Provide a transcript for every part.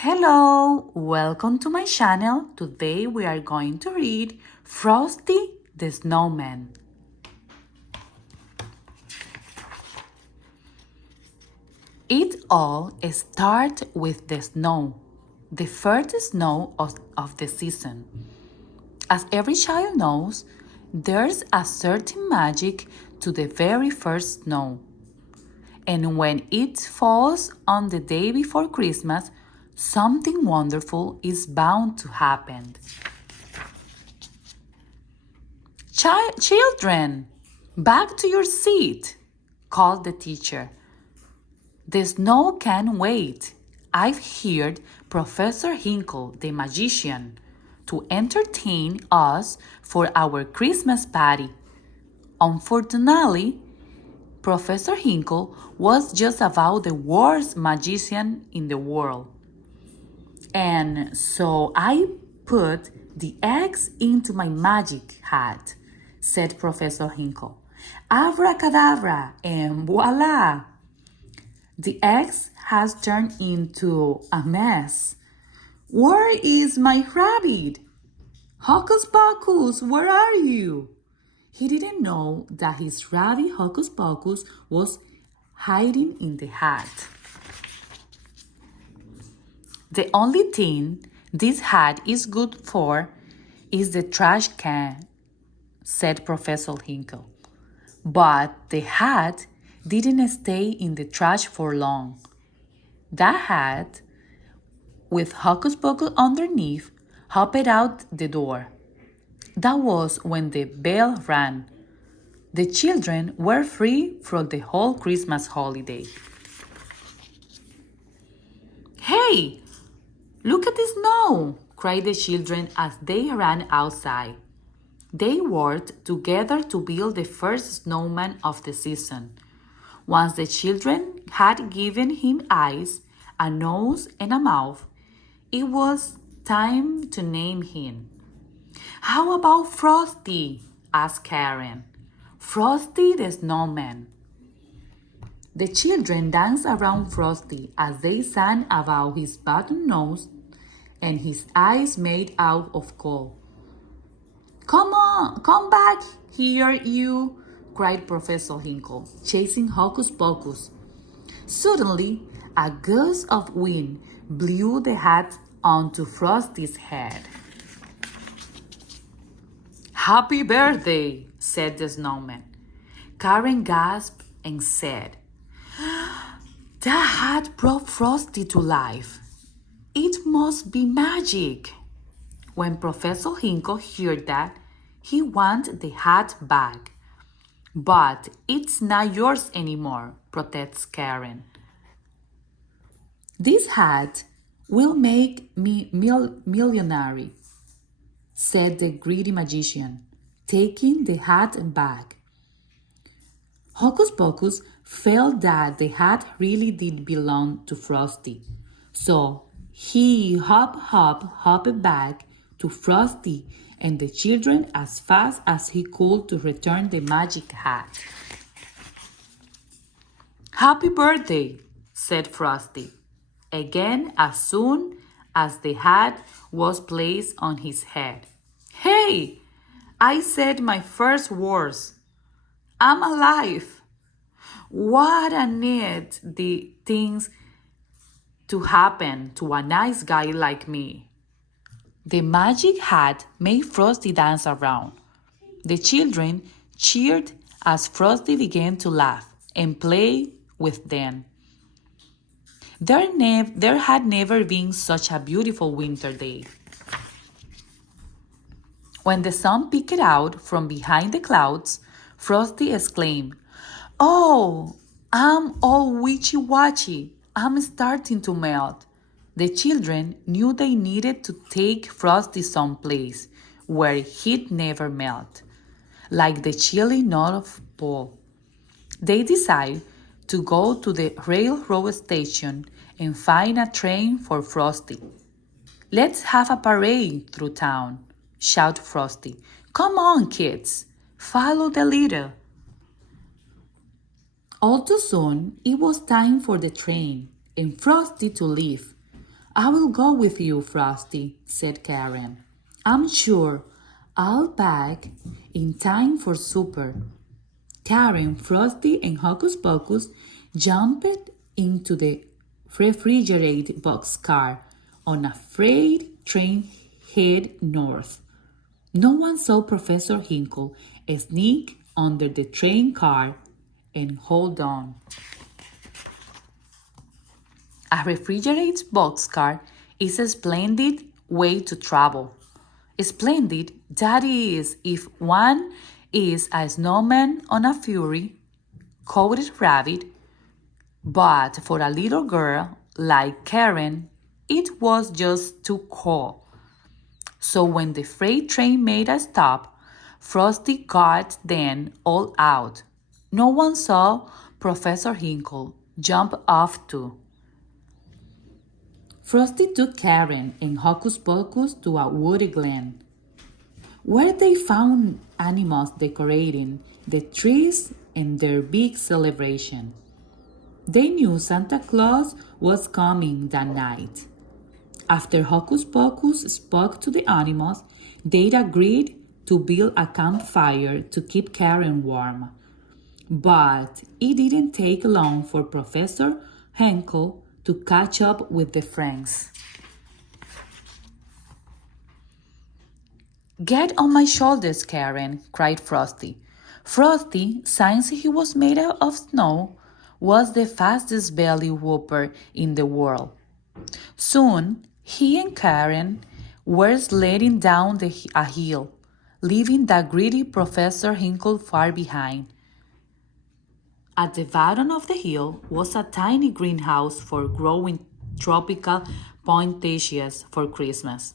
Hello, welcome to my channel. Today we are going to read Frosty the Snowman. It all starts with the snow, the first snow of the season. As every child knows, there's a certain magic to the very first snow. And when it falls on the day before Christmas, something wonderful is bound to happen. Children, back to your seat, called the teacher. The snow can't wait. I've hired Professor Hinkle, the magician, to entertain us for our Christmas party. Unfortunately, Professor Hinkle was just about the worst magician in the world. And so I put the eggs into my magic hat, said Professor Hinkle. Abracadabra, and voila! The eggs has turned into a mess. Where is my rabbit? Hocus Pocus, where are you? He didn't know that his rabbit Hocus Pocus was hiding in the hat. The only thing this hat is good for is the trash can, said Professor Hinkle. But the hat didn't stay in the trash for long. That hat, with Hocus Pocus underneath, hopped out the door. That was when the bell rang. The children were free for the whole Christmas holiday. Hey! Look at the snow! Cried the children as they ran outside. They worked together to build the first snowman of the season. Once the children had given him eyes, a nose, and a mouth, it was time to name him. How about Frosty? Asked Karen. Frosty the Snowman. The children danced around Frosty as they sang about his button nose and his eyes made out of coal. Come on, come back here, you, cried Professor Hinkle, chasing Hocus Pocus. Suddenly, a gust of wind blew the hat onto Frosty's head. Happy birthday, said the snowman. Karen gasped and said, That hat brought Frosty to life. It must be magic. When Professor Hinkle heard that, he wanted the hat back. But it's not yours anymore, protests Karen. This hat will make me millionaire, said the greedy magician, taking the hat back. Hocus Pocus felt that the hat really did belong to Frosty. So he hopped back to Frosty and the children as fast as he could to return the magic hat. Happy birthday, said Frosty, again as soon as the hat was placed on his head. Hey, I said my first words. I'm alive. What a neat things to happen to a nice guy like me. The magic hat made Frosty dance around. The children cheered as Frosty began to laugh and play with them. There had never been such a beautiful winter day. When the sun peeked out from behind the clouds, Frosty exclaimed, Oh, I'm all witchy-watchy. I'm starting to melt. The children knew they needed to take Frosty someplace where he'd never melt, like the chilly North Pole. They decided to go to the railroad station and find a train for Frosty. Let's have a parade through town, shouted Frosty. Come on, kids, follow the leader. All too soon, it was time for the train and Frosty to leave. I will go with you, Frosty, said Karen. I'm sure I'll back in time for supper. Karen, Frosty, and Hocus Pocus jumped into the refrigerated boxcar on a freight train head north. No one saw Professor Hinkle sneak under the train car and hold on. A refrigerated boxcar is a splendid way to travel. Splendid, that is, if one is a snowman on a furry coated rabbit, but for a little girl like Karen, it was just too cold. So when the freight train made a stop, Frosty got them all out. No one saw Professor Hinkle jump off too. Frosty took Karen and Hocus Pocus to a woody glen, where they found animals decorating the trees and their big celebration. They knew Santa Claus was coming that night. After Hocus Pocus spoke to the animals, they agreed to build a campfire to keep Karen warm. But it didn't take long for Professor Hinkle to catch up with the friends. Get on my shoulders, Karen, cried Frosty. Frosty, since he was made out of snow, was the fastest belly whooper in the world. Soon, he and Karen were sledding down a hill, leaving the greedy Professor Hinkle far behind. At the bottom of the hill was a tiny greenhouse for growing tropical poinsettias for Christmas.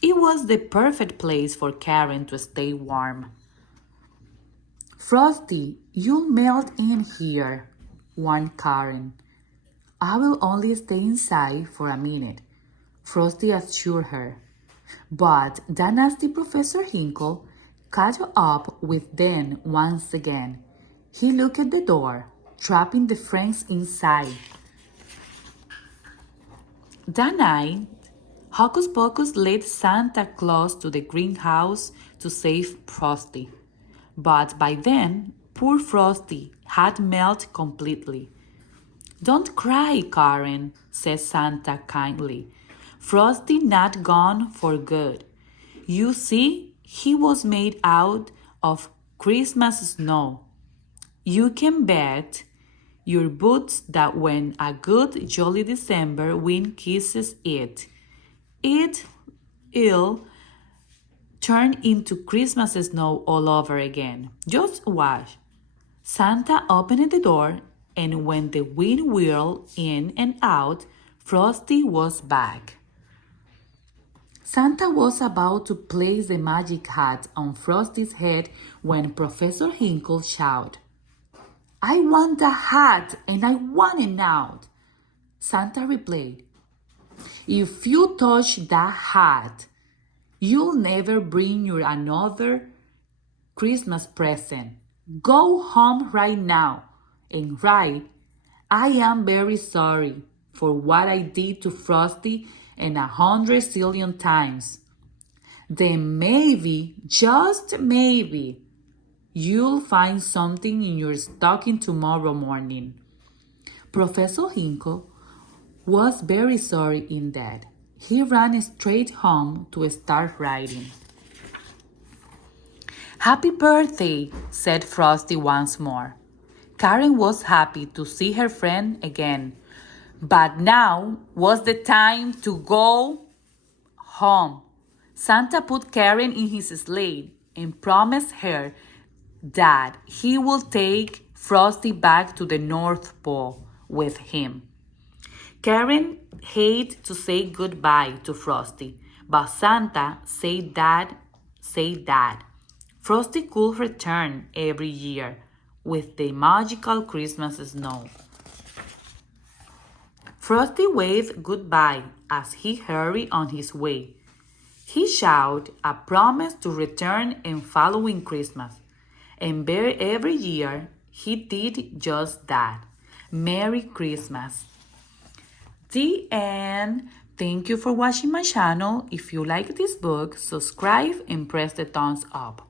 It was the perfect place for Karen to stay warm. Frosty, you'll melt in here, warned Karen. I will only stay inside for a minute, Frosty assured her. But that nasty Professor Hinkle caught up with them once again. He looked at the door, trapping the friends inside. That night, Hocus Pocus led Santa Claus to the greenhouse to save Frosty. But by then, poor Frosty had melted completely. Don't cry, Karen, said Santa kindly. Frosty not gone for good. You see, he was made out of Christmas snow. You can bet your boots that when a good jolly December wind kisses it, it'll turn into Christmas snow all over again. Just watch. Santa opened the door, and when the wind whirled in and out, Frosty was back. Santa was about to place the magic hat on Frosty's head when Professor Hinkle shouted, I want the hat, and I want it now. Santa replied, If you touch that hat, you'll never bring you another Christmas present. Go home right now and write, I am very sorry for what I did to Frosty and 100 zillion times. Then maybe, just maybe, you'll find something in your stocking tomorrow morning. Professor Hinkle was very sorry indeed. He ran straight home to start writing. Happy birthday, said Frosty once more. Karen was happy to see her friend again, but now was the time to go home. Santa put Karen in his sleigh and promised her that he will take Frosty back to the North Pole with him. Karen hated to say goodbye to Frosty, but Santa said that Frosty could return every year with the magical Christmas snow. Frosty waved goodbye as he hurried on his way. He shouted a promise to return in following Christmas, and every year he did just that. Merry Christmas. The end. Thank you for watching my channel. If you like this book, subscribe and press the thumbs up.